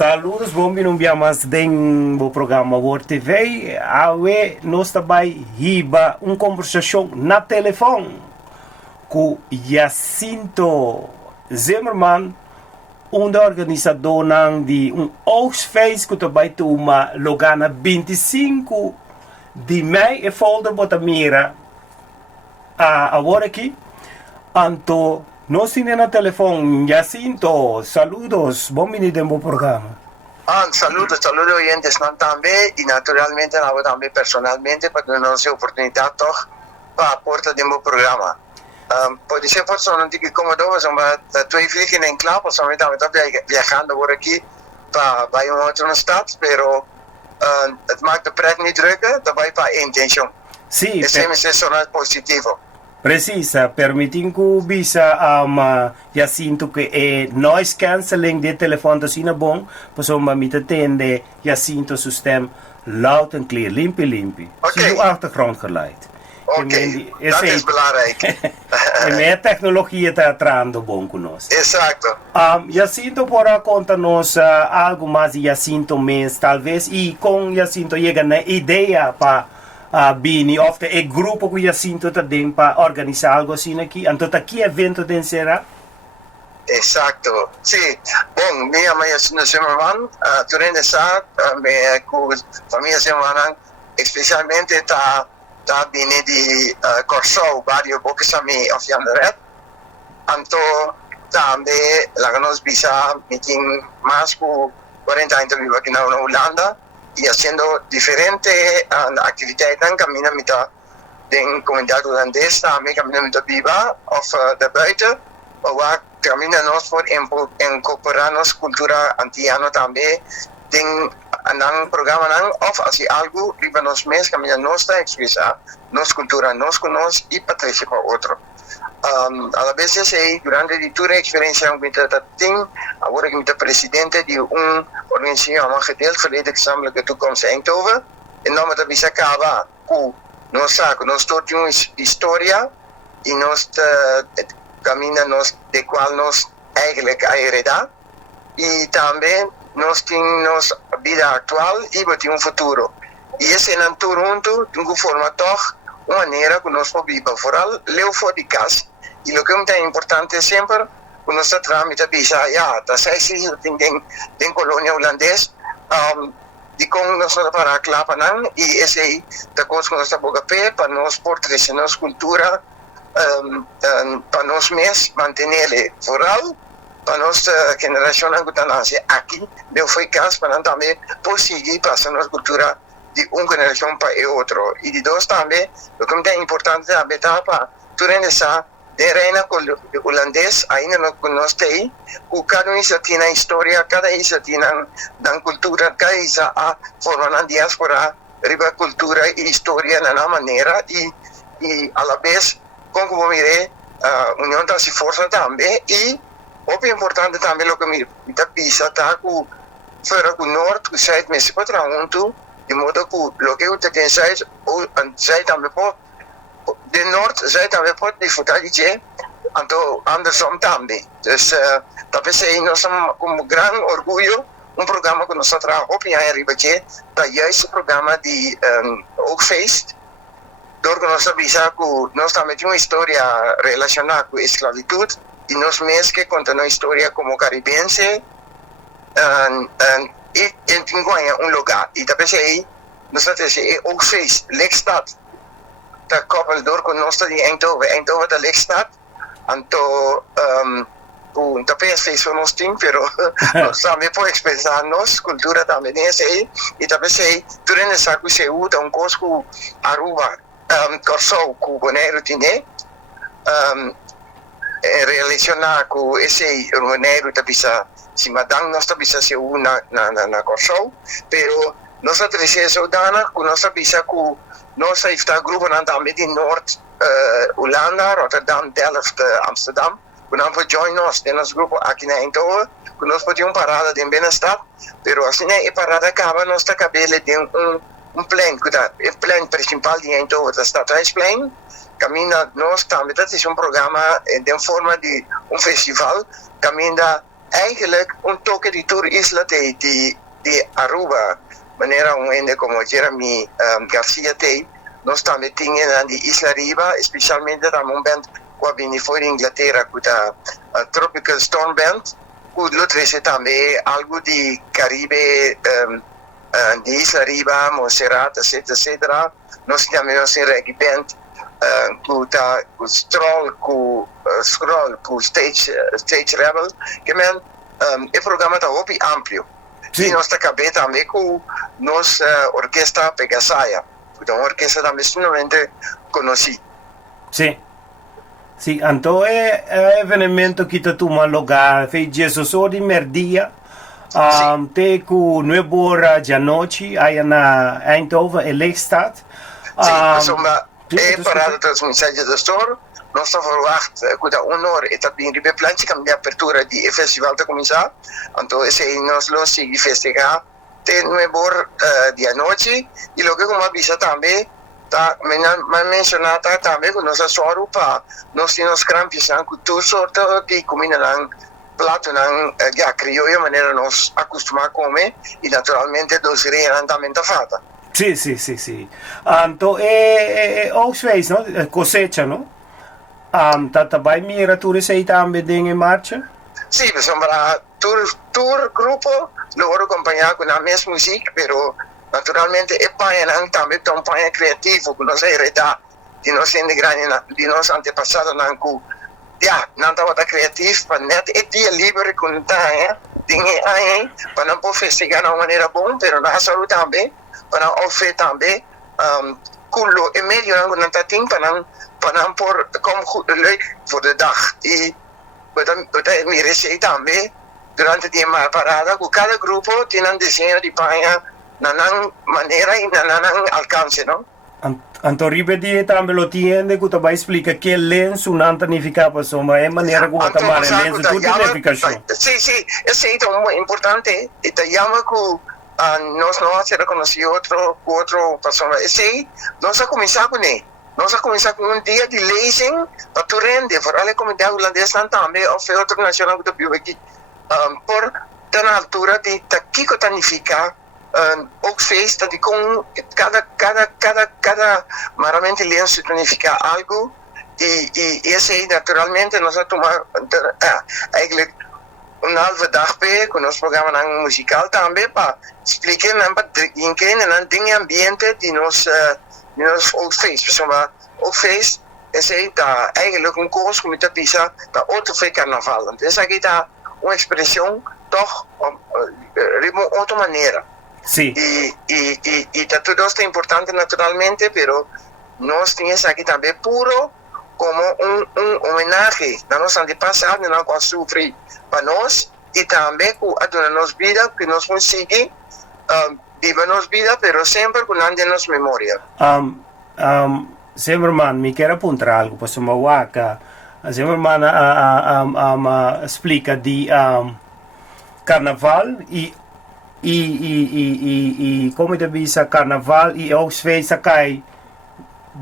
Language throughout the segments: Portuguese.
Saludos, bom dia, mais do programa World TV. Awe, nós também riba conversação na telefone com Jacinto Zimmerman, organizador de oogstfeest que também toma lugar na 25 de maio e folder Botamira agora aqui. Anto, nós temos na telefone Jacinto, saludos, bom dia no programa. Saludos oyentes también y naturalmente también personalmente para darnos la oportunidad para aportar en el programa. Pode ser por zo'n dikke Commodore, maar 2 vliegen in klaar, dus we dan viajando por aquí bij een andere stad, pero het maakt de pret niet drukker, daarbij para intention. Sí, es positivo. Precisa, permitir que visa Jacinto que noise cancelling de telefoon dus in bom, pues met de tende Jacinto systeem loud en clear, limpi. Okay. Zie je achtergrondgeluid. Oké, dat is belangrijk. En meer technologie está entrando bom conosco. Exacto. Jacinto, por contar-nos algo mais de Jacinto mês, talvez, e com Jacinto chega na ideia para Bini, of de grupo que Jacinto tem para organizar algo assim aqui. Então, que evento tem será? Exacto. Sí. Bom, me llamo Jacinto Zimmerman. Durante essa, com a família Zimmerman, especialmente está bine di Corso, barrio Bokesami of Yanderet. Anto tambe laganos bisa meeting más por 40 años vivo aquí en Holanda y haciendo diferentes actividades camina mita den comunidad holandesa también camina mita viva of de buiten o va camina nos por incorporarnos cultura antiano también den ang programa nang of als algo riba nos mes camina nossa expresa nos cultura nos conos y participa otro a la vez durante di tua experiencia con dat ding ahora que mi presidente di organisación mag gedeeld verleden gezamenlijke toekomst Eindhoven en dan met bisa acaba ku nos tot historia y nos camina nos de cual nos eigenlijk heredad y también nos temos vida actual e um futuro. E esse é Toronto, de uma forma uma maneira que nós podemos vooral leu fora de casa. E o que é importante sempre, quando nós tratamos de já, da seis tem colônia holandesa, de como nós vamos para a clapa não, e esse aí, da coisa que nós estamos a pé, para nós portugueses, nossa cultura, para nós mesmos manter vooral. Para nossa geração aqui, deu foi caso para também conseguir passar nossa cultura de uma geração para a outra. E de dois também, o que é importante também para durante essa reina holandês, ainda não nós tem, o cada um tem a história, cada um tem a cultura, cada um a forma na diáspora, riba cultura e história na maneira e a la vez, como mire, a união da se força também e ook importante também o que me pisa está com fora com norte, com zuid, mas se para onde de modo que o que eu tenho zuid, zuid também pode de norte, zuid também pode disfrutar de então andersom também. Dus talvez aí nós somos com grande orgulho programa que nós trabalhamos op jaar ribatje, dat juist het programma die oogfeest door que nós sabemos que nós temos uma história relacionada com a esclavitud e nós mesmos que contamos uma história como caribense e em lugar. E talvez aí nós temos ook feest, Lekstad. Dat koppelt door que nós temos Eindhoven da Lekstad. Então, talvez feest van ons team, pero nós também podemos expressar nossa cultura também nesse aí. E talvez aí, durante essa coisa, coisa Aruba, Corso, com o Bonaire tinha, relacionar com esse Bonaire, talvez se madang nós talvez se na Corso, pero nós temos essa dana, que nós talvez com nós está grupo também de Noord Holanda, Rotterdam, Delft, Amsterdam. Quando nós join nós, temos grupo aqui na Eindhoven, quando nós podíamos parada de binnenstad, pero assim a parada acaba nós tá cabelo de plan, o plan principal de Eindhoven, da Stadhuisplein, caminha nós também, dat is programa de forma de festival, caminha eigenlijk een toque die tour isla de Aruba, manera un como Jeremy Garcia nós também tinha na Isla Riba, especialmente no momento quando vim foi de Inglaterra com a Tropical Storm Band, que trouxe também algo de Caribe, de Isla Riba, Montserrat, etc. Nós também nós reggae band, com Scroll, com Stage Rebel, que men, o programa está muito amplo. E nós também com nossa orquestra Pegasaia. Una orquesta también sumamente conocida. Sí. Sí, então evento que está tomando lugar, fez Jesus de merdia, tem com 9 horas da noite, aí na Eindhoven, Leegstad. Sim, parada das mensagens do store, nós estamos verwacht, com a honor, e também de plantje que a abertura do festival está começar, então esse nós vamos seguir festejar. Tem 9 horas da noite e logo como avisa também me mencionar também que nós soro para nós temos crampes com toda sorte de comida prato já criolla maneira nós acostumar a comer e naturalmente dos reinos também tá fata. Sim. Então oogstfeest, não? Cosecha, não? Tá vai mira tudo isso aí também em marcha? Sim, para tour grupo loro acompanhar com a mesma música, pero naturalmente é paia também tão paia criativo que nós heredar de nós de nós antepassados não estava criativo para net é dia livre com dinheiro aí para não poder festejar de uma maneira boa, pero na saúde também para oferecer também culo e meio não tá tem para não por como leuk voor de dag e wat me receita também durante a minha parada, que cada grupo tem um desenho de paia na maneira e na alcance, não? Então, repetir também o tiende que também explica que lenço não significa para só, mas é maneira que o tamar lenço tudo significação. Sim, esse é tão importante. E te chama que nós não se reconhece outro pessoa. Esse nós começar com ele. Nós começar com dia de leasing para tu rende, para a comunidade holandesa também ou outro nacional que tu viu aqui. Por na altura de Kiko significa ook feest dat com cada meramente lenço significa algo e esse aí naturalmente nós tomar eigenlijk halve dag com o nosso programa musical também para explicar em que tem ambiente de nós ook feest, ook feest esse aí tá eigenlijk curso como tá pisa tá outro feest carnaval, então essa aqui tá uma expressão toch de outra maneira. Sim. E está tudo isso é importante naturalmente, pero nós temos aqui também puro como homenagem a nossa antepassados, não qual sofre para nós e também com a nossa vida que nós conseguimos viver nossa vida, pero sempre com a nossa memória. Zimmerman, me quero apontar algo para sua waka. Zimmerman explica de carnaval e como te diz carnaval e oogstfeest cai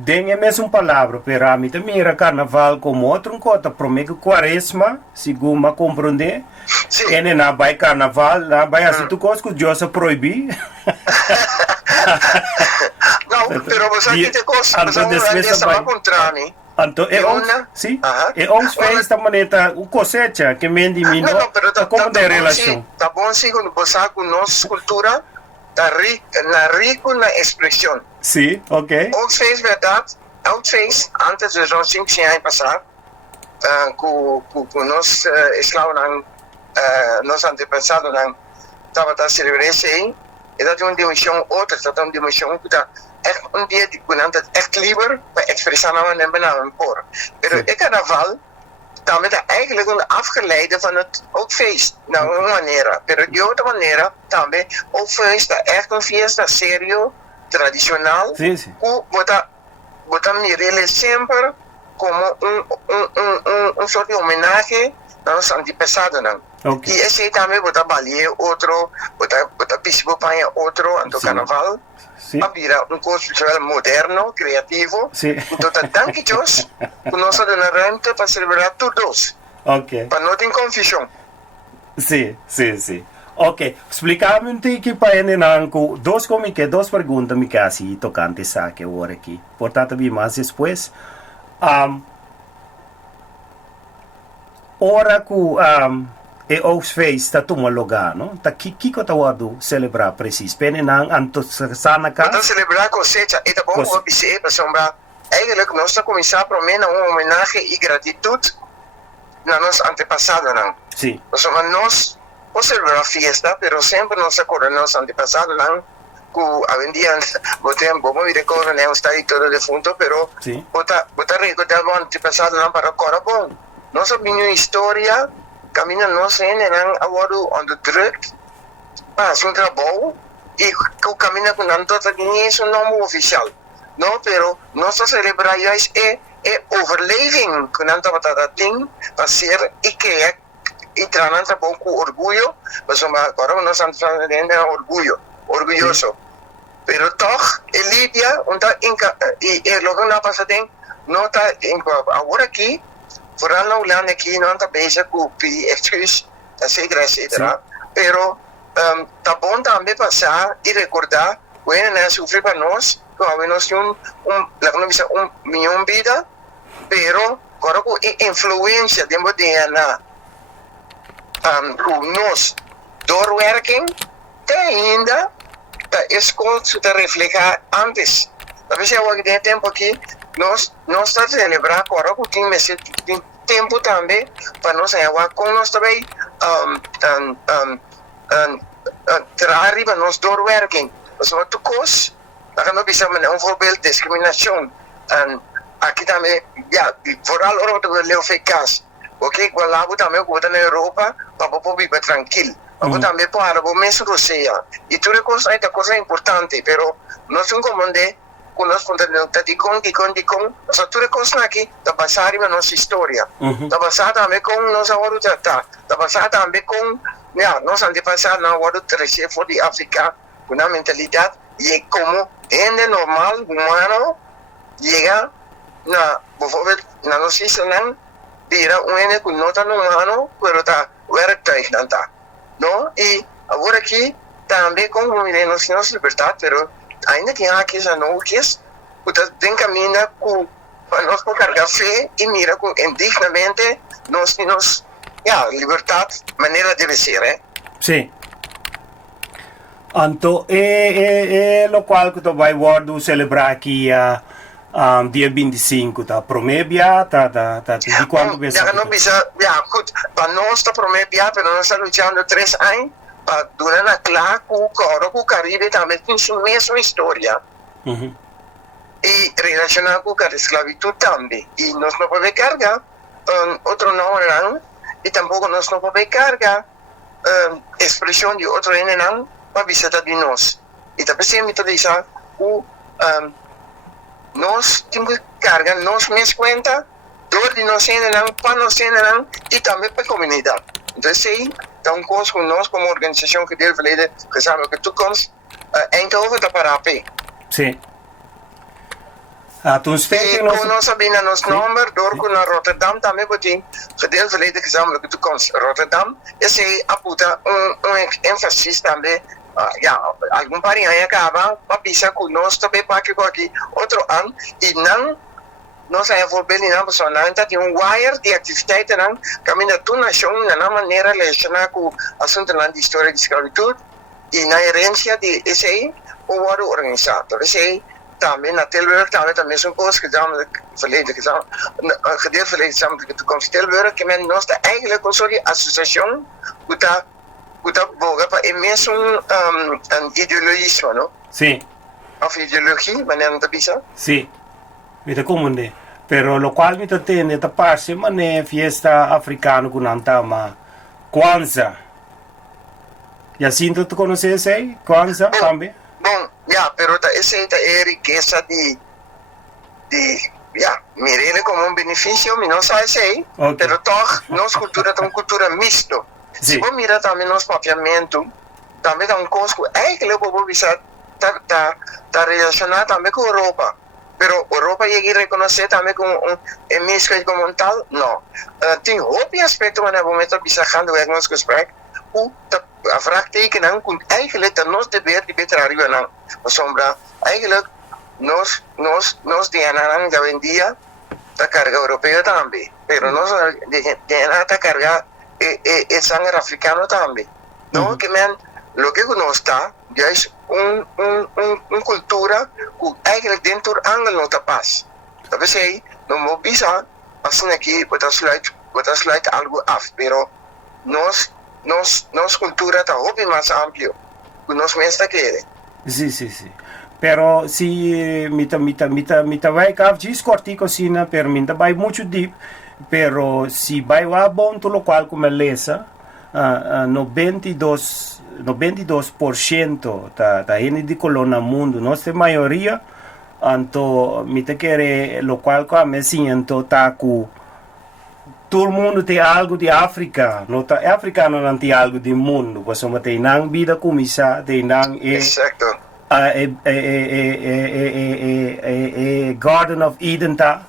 tem a mesma palavra para mim também era carnaval como outro coisa promete quaresma segundo compreender e não vai carnaval não vai assim tu coisa que Deus proíbe não, pero você aqui te coisa mas não é contra mim. Então, é oogstfeest da maneira o cosecha que me dimino como de relação. Tá bom sim quando você com nossa cultura tá rico na expressão. Sim, ok. Oogstfeest verdade, oogstfeest antes de uns 5 anos passar, com nós esclavos nós antepassados estava a celebrar isso aí, e dá uma dimensão outra, dá uma dimensão que dá echt een dia die kunanta echt liever bij expressar en benaming voor. Maar het carnaval daarmee eigenlijk een afgeleide van het ook feest. Nou, een maniera. Maar de andere maniera daarmee ook feest echt een fiesta serio, tradicional. Sí, sí. Bota mirele sempre como un soort de homenaje a los antepasados. Okay. Y ese también bota balie otro, bota piscipo paña otro, ante carnaval. Sí. Abira un curso moderno, creativo. Sí. Entonces, danke Dios, que nos da una ruimte para celebrar todos. Ok. Para no tener confusión. Sim, sim, sim. Ok, explica-me um pouquinho para ele, Nanco. Duas perguntas me quase tocante a que agora aqui. Portanto, vi mais depois. Um, ora que e os fez está tomando lugar, não? Tá que tá wado celebrar preciso. Pene nang anto sana ka. Então celebrar a cosecha e tá bom para você para sombrar. Eigenlijk nós está começar a prometer uma homenagem e gratitude na nossa antepassada, não? Sim. Nós podemos celebrar a festa, pero sempre nós acordamos nosso antepassado, não? Que hoje em dia vamos recordar né, está aí todo defunto, pero bota recordar o antepassado não para agora bom. Nossa minha história caminha nós ainda não agora onderdrukt, mas um trabalho e que caminha com não todo isso não oficial. No, pero nosotros celebramos overleving que não está ting passer e que e tranan tá bom com orgulho, mas agora nós estamos falando orgulhoso. Pero toch Líbia e logo na passada não está agora aqui, vooral nou land aqui não está bezig com excuus, etc. Pero tá bom também passar e recordar quando nós sofremos para nós nós temos milhão de vida, pero agora com influência de moderna com nós doorwerking ainda a escola se refletir antes. Talvez eu aqui tempo aqui nós estamos a celebrar agora com tempo também para nós agora com nós também trazer para nós doorwerking. Mas não tukos não bisa um voorbeeld discriminação. Aqui também, vooral Europa leu eficaz. Ok, quando também quando na Europa, para poder viver tranquilo. Mas também para o mesmo Rússia. E tudo coisa é coisa importante, pero nós não comandamos com nós com só tudo coisa aqui da passar em nossa história. Da passar também com nossa hora da passar também com nós antepassados na hora de receber de África, com uma mentalidade e como gente normal, humano, llega na nossa isla, vira ene que não está humano, pero está werktuig dan tá, não? E agora aqui também como nossa liberdade, pero ainda tem aqui já não que tem caminho para nós carregar fé e mira com indignamente nós liberdade, maneira deve ser, Sim. Anto, lo qual que tu vai guardo celebrar aqui dia 25, tá? Promebia, de quanto vez? Não precisa, goed, para nós está promebia, pero nós estamos lutando 3 anos para durante a claro com o Caribe também tem sua mesma história. E relacionado com a esclavitud também. E nós não podemos carregar outro nome, e tampouco nós não podemos carregar expressão de outro nome para visitar de nós. E também sempre dizer nós temos que carregar nós mesmos conta dor de nós para nós e também para a comunidade. Então, sim, está um curso com nós como organização que deu verleden gezamenlijke toekomst Eindhoven está para a pé. Sim. Toen nós sabemos nosso nome, door naar Rotterdam também porque gedeeld verleden gezamenlijke toekomst Rotterdam is a puta ênfase também algum parinha acaba para pisar com nós também para que aqui outro ano e não nós é envolvido na pessoa não tem wire de atividade não caminha toda nação na maneira relacionada com assunto de história de escravidão e na herência de esse o organizado esse também na Tilburg também são coisas que já verleden gedeeld verleden gezamenlijke toekomst Tilburg que nós da eigenlijk een soort associação que está boga para é mesmo ideologismo, não? Sim. Of ideologia, maneira não bisa? Sim. Mita comune. Pero lo qual mita tende ta parte mané fiesta africano com antama Kwanzaa. Jacinto, tu conheces aí? Kwanzaa também? Bom, pero essa é a riqueza de mirele como benefício, não sei se pero toch, nossa cultura é uma cultura misto. Se você mirar também nosso mapeamento, também é coisa que eigenlijk o povo está relacionado também com a Europa. Pero a Europa chega a reconhecer também como misco como tal, não. Tem outro aspecto, mas no momento, bisagando o nosso gesprek, ku a vraagtekenen kun eigenlijk dat nos de beter arriba nang sombra eigenlijk nos DNA da vendia da carga europea también pero nos DNA da carga e sangre africano también no que men lo que uno está ya es un cultura que eigenlijk dentro angel no tapas dat is hij no mo bisa passen aqui wat sluit algo af pero nos cultura está hopi más amplio que nos mesta quiere. Sí. Pero si mita vai af gis corti cocina pero minta vai muito deep pero si vai wa bom to lo qual como lesa 92% da gente de colona mundo nossa maioria anto mita querer lo qual como me siento tá com todo mundo tem algo de África, não tá africano não tem algo de mundo, porque só tem nang vida comisa, tem nang Exacto. Garden of Eden tá,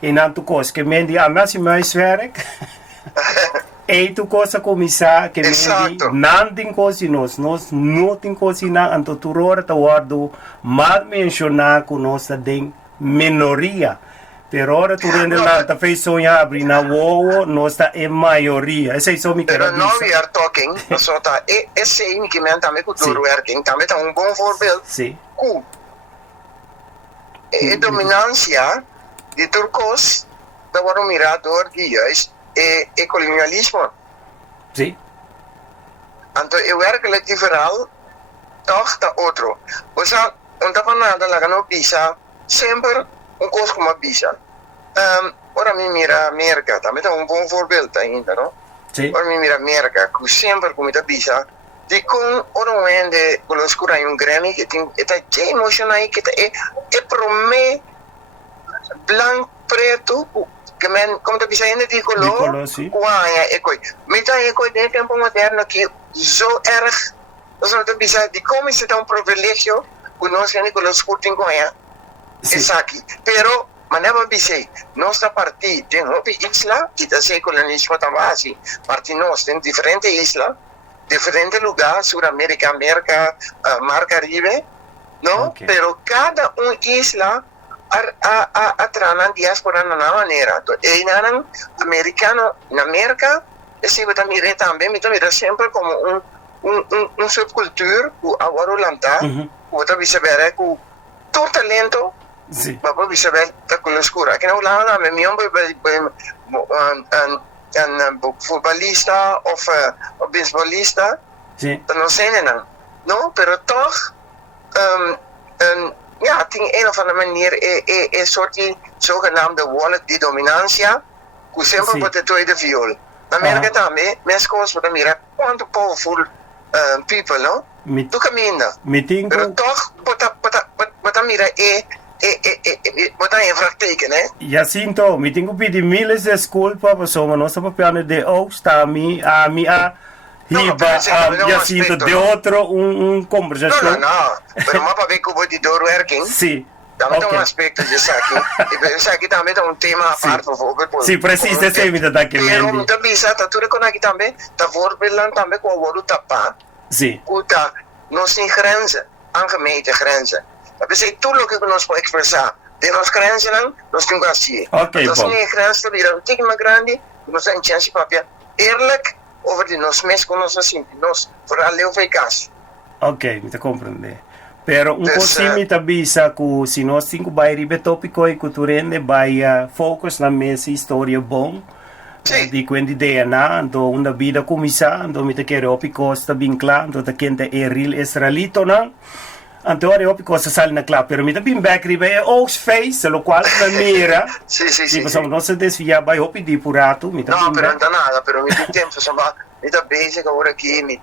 e não tu coisa que mendi a mais werk, e tu coisa comisa que mendi não tem coisa nós não tem coisa não, anto tu rora tá guardo mal mencionar que nós tem minoria. Pero ora tu rende la fez sonhar abrir na uovo, nós está em maioria. Essa é só me quero dizer. Pero now we are talking, so tá esse aí que men também cultura working, também tá bom voorbeeld. Sim. E dominância de turcos da warum mirador dias e colonialismo. Sim. Então eu werkelijk liberal toch tá outro. Ou seja, não tá nada lá no pisa, sempre coisa como a bicha. Ora me mira América, também é bom voorbeeld ainda, não? Sim. Ora me mira América, que sempre como a bicha, de com ora onde os cura Grammy que tem é emocional que é promê branco preto que men como a bicha ainda de color, qual é coi. Mita é coi de tempo moderno que zo erg, nós não tem bicha de como se dá privilégio que nós ainda com os curtem com ela. Exacto, pero manera bise nuestra parte de una isla que se colonialismo también partimos en diferentes islas, diferentes lugares, Sudamérica, América, Mar Caribe, ¿no? Okay. Pero cada una isla atrae diáspora de una manera. Y en americano, en América, ese también mira siempre como un subcultura que ahora lanta, otra viceversa, con todo talento. Sí. Bapak bisa tak kulusura. Kena ulang lah, memang futbolista of baseballista. Sí. Dan zijn er no, pero toch, ja, ting een of andere manier een soort die zogenaamde wolk die dominancia, que sempre pode ter de viola. Na América também, mas coisas para mirar quanto powerful people, no? Tu caminha. Pero toch, bota mira botar em praktijk, né? Jacinto, me tenho que pedir miles de desculpas, pessoal, não estava piano de está a minha riba, Jacinto, de outro conversação. Não, pero mas para ver que eu vou te dar working. Sim. Também tem aspecto disso aqui. Isso aqui também tem tema à parte, por favor. Sim, precisa ser me dar aquele meio. Pero também está tudo com aqui também, tá voorbeelden também com o word tapar. Sim. Kuta, nós tem grenzen, aangemeten grenzen. Dat betekent tudo o que nós podemos expressar. De nossas grenzen, nós temos que assistir. Ok, nós temos grenzen, virar tema grande, nós temos chance para eerlijk over de nós mesmos com nós assim, nós vooral heel veel caso. Ok, me compreender. Pero coisa me avisa que se nós temos vai ribe tópico e culturende vai focus na mesma história bom. De quando DNA, então uma vida começar, então me te quero opi costa bem claro, então te quente é real israelito não. Então ora opi costa sale na claro, pero me te bem back ribe é os face, lo qual na mira. Sim. Então não se desvia vai opi de purato, me te não, pero não nada, pero me tem tempo só me te bezig agora aqui me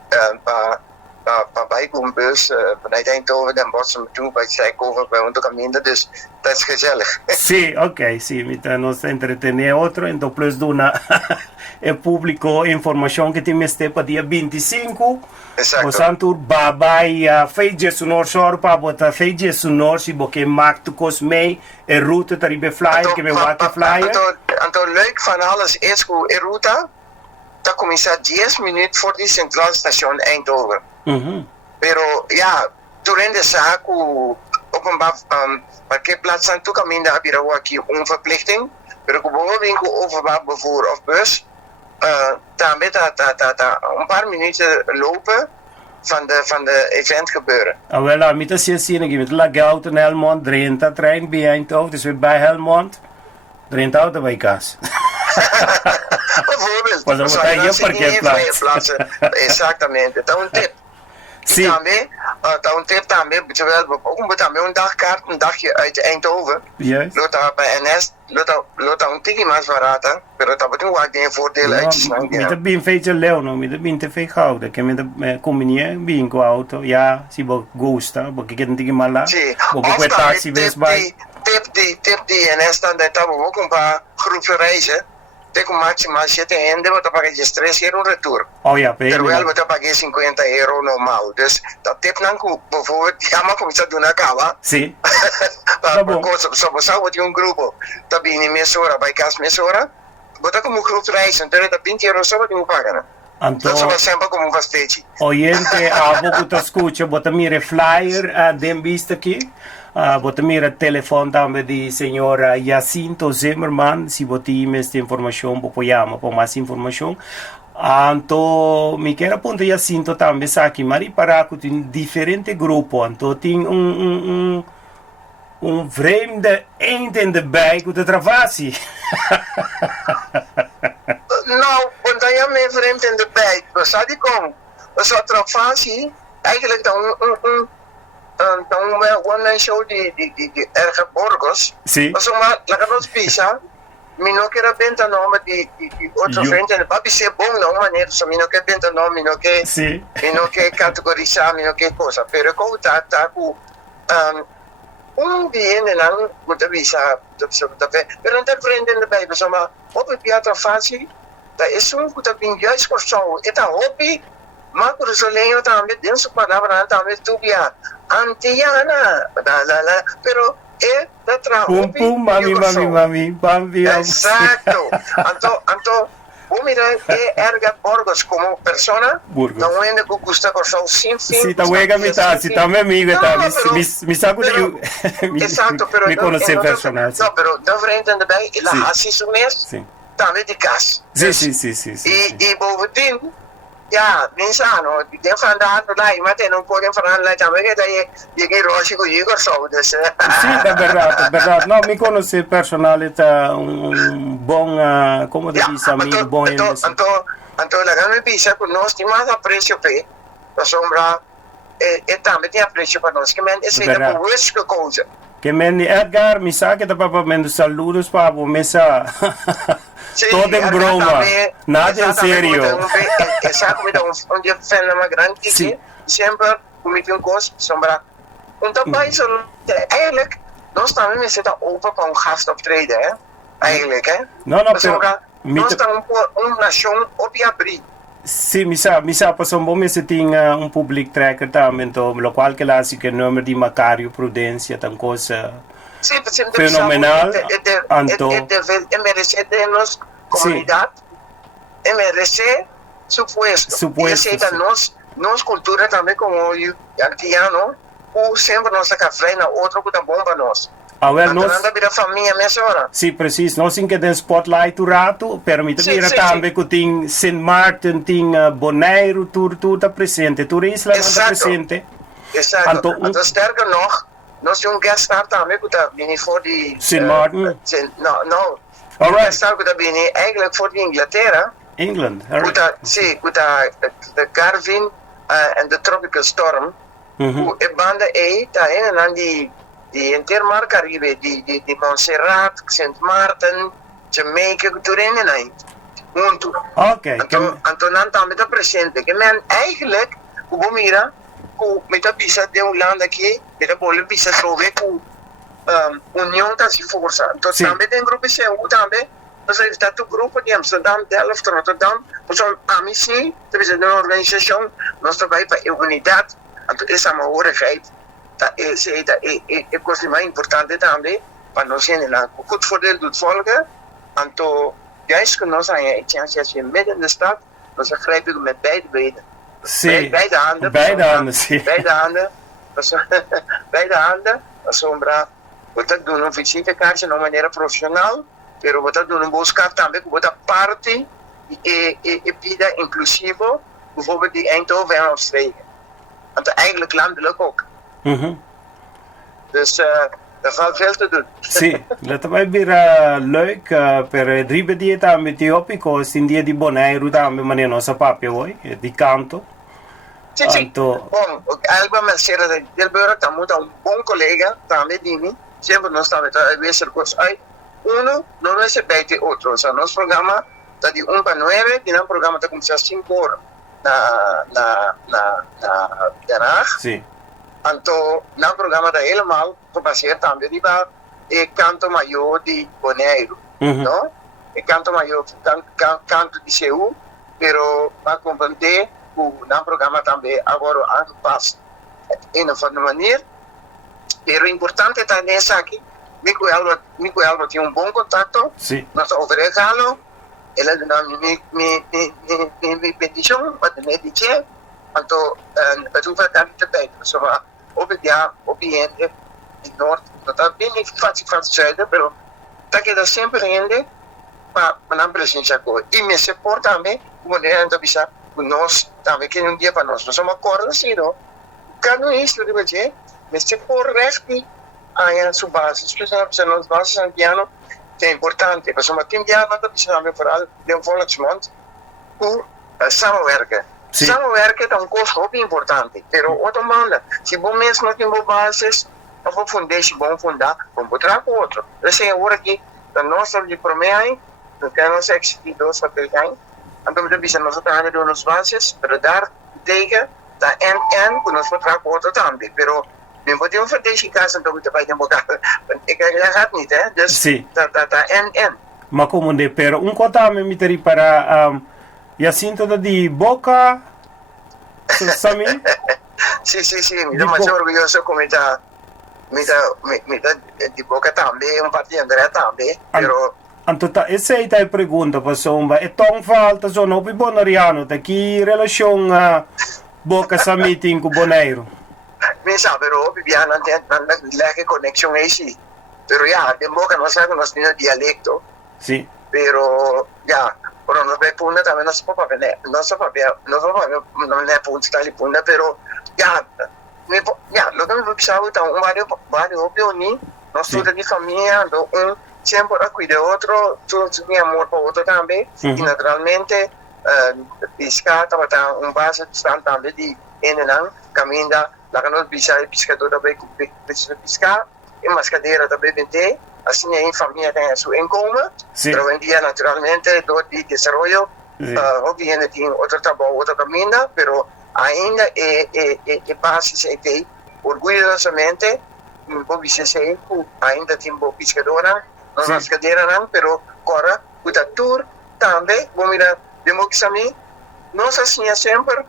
bij Bombus, vanuit Eindhoven, Den Bosch toe, bij Zijkoven, bij ons caminho, dus dat is gezellig. Sí, ok, sí, nos entretener otro, entonces plus de una el público información que tiene este para día 25. Exacto. O santo babai feije sunor shor pa bota feije sunor si boke maakt kos mee en route taribe flyer que me water flyer. Anto leuk van alles is hoe route. dat comincia 10 minutos voor die Centraal Station Eindhoven. Pero ja, durante de zaak, openbaar parkeerplaats aan toe kan hebben we aquí een verplichting. Pero gewoon winkel openbaar vervoer of bus, daarmee een paar minuten lopen van de event gebeuren. Wel, la mita sia sine que mita la gauta en Helmond, 30 trein bij Eindhoven, dus weer bij Helmond, 30 auto bij kas. Bijvoorbeeld. Pues Dus ahí dan en zie je parkeerplaatsen. Exactamente. Dat is een tip. Sí. Dat is een tip daarmee, terwijl we ook daarmee een dagkaart, een dagje uit Eindhoven. Juist. Lot dat bij NS, lot dat een tikkie maar baraten, pero dat betekent ook geen voordeel uit te slaan. Mita bin fecha leo, no, mita bin te fe gauda, que mita combinie bin ko auto, ja, si bo gusta, porque que tiki mala, Sí. porque Of kwe dan taxi best bij. tip die NS dan dat we ook een paar groepen reizen. Tegen maximaal 7 ende, we pakken je €3 retour. Oh ja, pe. Terwijl we pakken €50 normaal. Dus dat tip dan bijvoorbeeld, ja, maar kom je dat doen naar Kawa. Sí. Maar zou het een groep, dat ben je niet meer zo, bij kas meer zo. Maar dat kom je groep reizen, dus dat €20 zo wat je moet pakken. Dat Anto, is sempre como um pastéis. oyente, abo que te escucha, bota mire flyer, den vista aqui. Bota mira telefoon também de senhora Jacinto Zimmerman, se botar esta informação, vou chamar para mais informação. Então, me quero apontar Jacinto também, aqui, mas para que tem diferente grupo, então tem vreemde eend in de bij que te travasse. Nou, want dan je mee vreemd in de bij. We zouden komen. We zouden erop zien, eigenlijk dan one man show die erge Borgos. Sí. Maar zomaar, laat ons pisa. Mino que repente nome de outro frente, ele papi ser bom não maneira, só mino que repente nome, mino que categorizar, mino que coisa. Pero como tá com dia não muito visa, pero não aprende na Bíblia, só mas hobby piatra fácil, tá isso um que bem juiz por só, eta hobby, mas por isso lenho também dentro da palavra também tu via antiana, pero da Pum pum, mami, bambi. Exacto. Anto, mira, erga Borgos como persona, não é que custa corsão sem fim. Si ta wega mi ta, si ta me amiga ta, mi saco de Exacto, pero me conoce personal. No, pero da frente en de bij, la hasi su mes, também de cas. Sí. E bovendien, ja, mensano, die vandaag daar, maar ten een podium van aan também que daí je roche com Igor so, dus. Sí, é verdade. No, me conoce personal, está bom, como diz amigo, bom. Anto la gana pisa con nós tem mais apreço pe, a sombra e também tem apreço para nós, que men esse é o risco coisa. Que men Edgar, me sabe que para mando saludos para a mesa. Todo em broma, nada em sério. Exacto, um dia fenômeno grande que sempre comigo coisa, sombra. Então, país eigenlijk, nós também me zitten open para gastoptreden, hè? Eigenlijk, hè? Não, pero nós estamos nação op je abrir. Sim, mi sa, passou um bom mês tinha public tracker também, então, o qual que lá se que número de Macario Prudência, tão coisa fenomenal. Então, MRC de nossa comunidade, MRC supuesto. E aceita nossa cultura também como haitiano, ou sempre nossa café na outra que tá bom para nós. Nós a família mesora. Sim, preciso. Nós em que tem spotlight o rato, permite vir também que tem Saint Martin, tem Bonaire, tudo está presente, tudo Isla está presente. Exato. Então, sterker nog, nós temos um guest star também que está vindo voor die Saint Martin. Não. Um guest star que está vindo eigenlijk voor die Inglaterra. England. Sim, que está de Garvin en de Tropical Storm. E banda tá indo na die Intermar Caribe, die Montserrat, Saint Martin, Jamaica, tudo indo na muito. Ok. Então não também está presente. Que men eigenlijk, como mira, met a pisa de um land aqui, met a bola pisa sobre com união está se força. Então também tem grupo CU também. Nós está o grupo de Amsterdam, Delft, Rotterdam. Nós a missão, temos uma organização, nós trabalhamos para a unidade. Então essa é uma oorigheid. É coisa mais importante também para nós in lá. Goed voordeel doet volgen. Então, juist que nós aí tinha se midden de stad, nós grijpen met beide benen. Sì, Beide handen. beide handen, sì. Beide handen. Beide handen. Sombra, você doen een visitekaartje de maniera profissional, pero você doen een boodschap também, que você parte e vida inclusivo, bijvoorbeeld die Eindhoven en omstreken. Want eigenlijk landelijk ook. Dus er valt veel te doen. Sì, dat vai leuk per ribadire também ti opico in dia di Bonaire também maneira nossa papia hoy di canto. Sim, sim. Bom, algo mais será del bureau estamos a un buen colega também Dini, sempre nós estamos a ver coisas aí. Não é bem de outro, o sea, nosso programa está de 1 para 9, e o programa está começando às 5 horas na Den Haag. Sì. Então, no programa da helemaal gebaseerd também de e canto maior de Bonaire, não? E canto maior, canto de Seul, pero para compreender o programa também agora angepast in een manier. Pero importante está nessa aqui, Mico Elba tinha bom contato, Sì. nós overregalo, ele deu minha petição, para me dizer, então, eu vou dar também, so obediente, in Noord, dat is bem fácil van zuiden, pero está queda sempre gente para não presença coisa. E me suporta também, como ele bisa nós também que um dia para nós somos acordos assim, não? Cada isso de você, me suporta resto aí a sua base, especialmente para nós bases santiano, que é importante, para somos time de água, bisa também para de volksmond, o samenwerken. Sim. Samenwerken é coisa muito importante, pero outra banda, se bom mesmo não tem bases, não vou fundar, se bom fundar, vamos botar com outro. Essa é a hora que nós de promeio, que nós executivos para pegar, então we bisa nós trabalhar de umas bases, para dar tegen da NN, que nós botar com outro também, pero não podemos fazer esse caso, então we vai demorar, ik gaat niet, hè? Dus Sim. da NN. Ma comunque per un contame mi teri para Jacinto di Boca, Sami? Sì, mi sono orgoglioso come mi di Boca também, parte di Andrea também, però Antota, essa aí tá a pergunta para Somba, é tão falta só não pi bonariano, tá que relação Boca Sami tem com Bonaire. mi sa però Bibiana non che connexione è sì, però ja, in Boca non sa che non è dialetto, Sì. però ja, però non è punta também non si può sapere, non è punta tali punta, però ja, lo che mi pensavo è varie opinioni, non studio di famiglia, sempre a cuidare outro, tutto di amore per outro também, e naturalmente pescata para base também de enenan, caminha, lá que nós pescador também precisa pescar, e mascadeira também vende, assim em família tem a sua income, pero em dia naturalmente do de desenvolvimento, obviamente tem outro trabalho, outra caminha, pero ainda é base é orgulhosamente, pode ser ainda tem boa pescadora, não mascadeira não, pero agora o tour também, vamos ver, democracia, nós assim sempre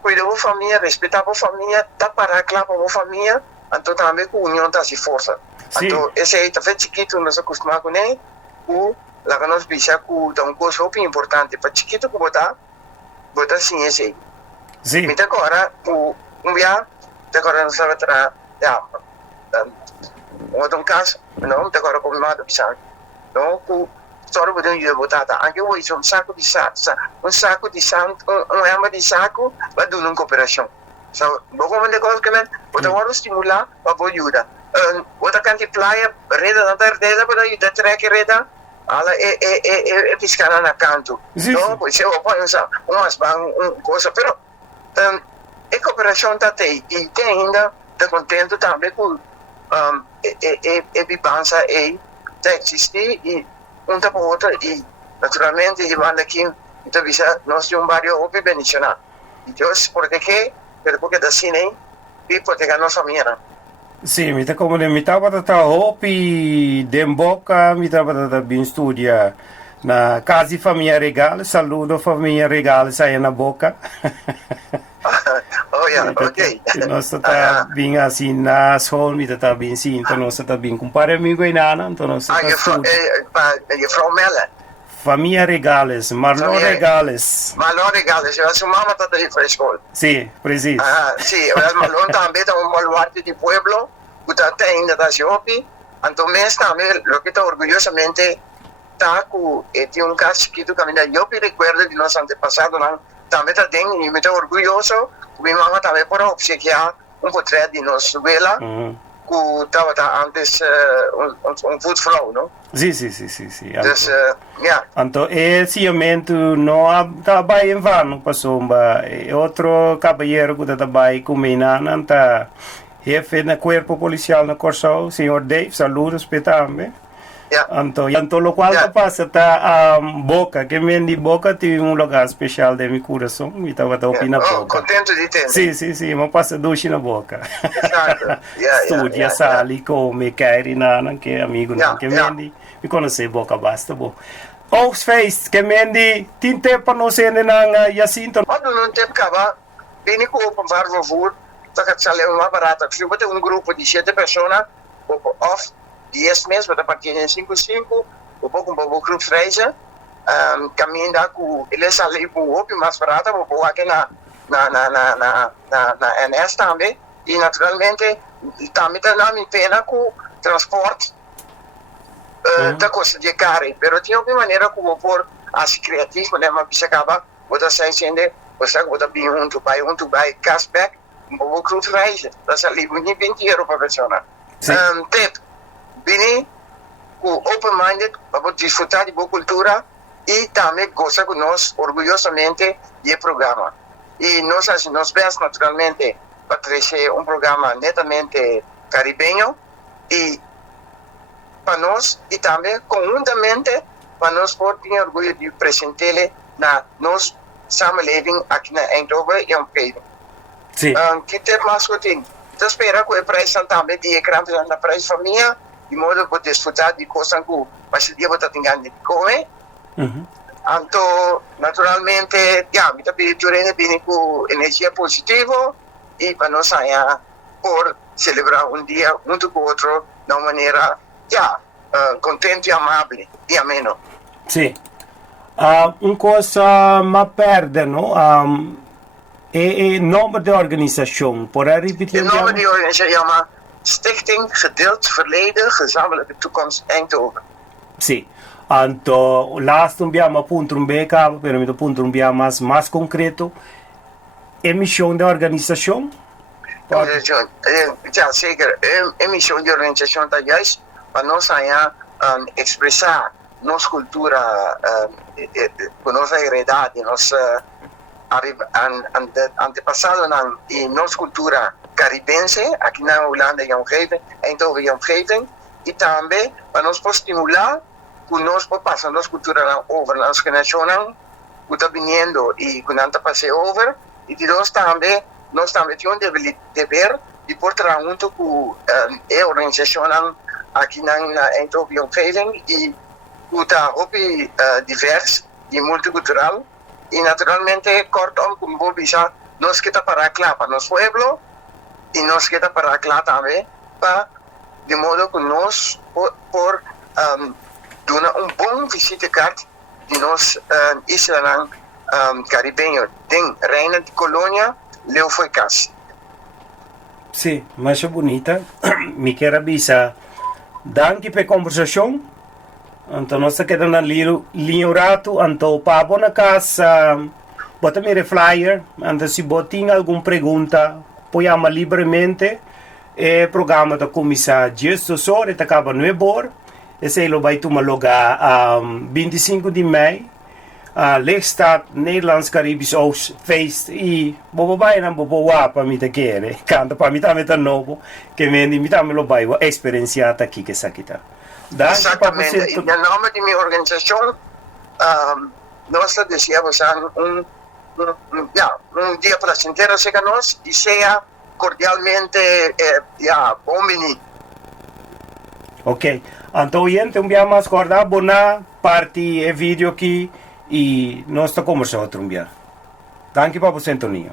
cuidar da família, respeitar a família, tá para claro para a família, então também com a união tá se força. Então esse aí tá feito chiquito, nós acostumamos com ele, o lá que nós bisa com um coisa muito importante para chiquito que botar assim esse aí. Sim. Então agora dia, agora nós vamos tra, outro caso, não, agora como nada bisa, não com só o botão de botar, aqui hoje um saco de santo, arma de saco, vai dar uma cooperação. So, bagaimana negócio que men, kita harus stimular, para ajuda. Outra canti playa, reda nanti reda pada ajuda trek reda, ala piscana na canto. No, pois eu apoio umas coisa, pero a cooperação tá aí e tem ainda tá contento também com vibança e tá existir e para outra e naturalmente e banda aqui então bisa nós temos vários hobbies bendicionar. Então porque da cine e proteger nossa família. Sì, mi ta come mi ta patata hopi den Boca, mi ta patata bin studia na casi famiglia regale, saludo famiglia regale sai na Boca. Oh ja, ok. Nós tá bem assim na school, mi ta bem sim, então nós tá bem com para amigo e nana, então nós tá je vrouw Melle. família regales, mas não Família. regales. Malon regales, a sua mamãe está aí para a escola. Sim, preciso. Sim, mas Malon também está um baluarte de pueblo, que está ainda da Jopi. Então, mês também, o que está orgulhosamente, está com um caso que tu caminha. Eu me recuerdo de nosso antepassado, também está dentro, e me está orgulhoso, minha mamãe também por obsequiar portrait de nossa abuela, que estava antes food flow, não? Sim. Então, yeah. Então, esse momento não trabalha em vano, passou outro cabalheiro que trabalha comigo, está jefe do corpo policial na Corsol, senhor Dave, saludos para também. Yeah. Então, lo qual passa está a Boca, que me di Boca tem um lugar especial de meu coração, e estava ouvindo na Boca. Contento de ter. Sim, mas passa doce na Boca. Exato. Studia, sali, come, cairi, que é amigo, que me conhece Boca, basta, bom. Os fez, que me tem tempo para não ser na Jacinto. Quando não tem acaba, vem com o favor, para que é uma barata. Se você tem um grupo de 7 pessoas, off, 10 meses, para partir de 5, um pouco grupo freja, caminha com ele sale com o outro mais barata, vou pôr aqui na NS também, e naturalmente também está na pena com transporte da coisa de carne, mas tinha uma maneira que vou pôr as criativas, né, mas se acaba, você sai sendo, você vai bem um to buy cashback, vou grupo freja, para sair com 20 euros para pessoa. Tip, bem open-minded para desfrutar de boa cultura e também gosta com nós orgulhosamente do programa. E nós vemos naturalmente para crescer um programa netamente caribenho e para nós e também conjuntamente para nós poder orgulho de apresentar na nossa samenleving aqui na Eindhoven e omgeving. Sim. Que tem mais que tem. Então espero que o preço também de ecrã na preço família de modo para desfrutar de coisas que mas dia você tem de comer. Então, naturalmente, me está pedindo com energia positiva e para nós sair por celebrar um dia junto com o outro de uma maneira contente e amável e ameno. Sim. Uma coisa me perde, não? É o nome da organização. Pode repetir? O nome da organização chama Stichting Gedeeld Verleden Gezamenlijke Toekomst Eindhoven. Sim. Então, lá abbiamo appunto un backup, per un punto mais concreto. E missão da organização? Ja, zeker. A missão da organização está juist para nós expressar nossa cultura, nossa heredade, nossa antepassado e nossa cultura caribense, aqui na Holanda e omgeving, Eindhoven e omgeving, e também para nós estimular que nós passar nossa cultura over, nossa geração que está vindo e que não está passando over, e de nós também temos o dever de portar junto com a organização aqui na Eindhoven e omgeving, e que está diverso e multicultural, e naturalmente, cortom, como vou dizer, nós que está para lá, para nosso pueblo, e nós que está para lá também, de modo que nós, por dar bom visita card de nós isla caribenho, tem Reina de Colônia, Leo foi casa. Sim, mas é bonita. Me quero avisar. Danke pela conversação. Então, nós queremos na linha rato, então, para na casa, bota me flyer, então, se botem alguma pergunta, põe-me livremente. O programa da comissão Jesus horas, acaba no ebor. Esse aí vai tomar lugar 25 de maio. Leegstaat Nederlands Caribisch Oost Feest e bobobai na boboa para mim te querer canto para mim também tá novo que me também lo vai experienciar aqui que essa aqui. Exatamente. Em nome de minha organização, nós desejamos um dia placentero para nós e seja cordialmente bom menino. Ok. Então, gente, vamos acordar boa parte e vídeo aqui e nós estamos conversando outro dia. Danke para a sintonia.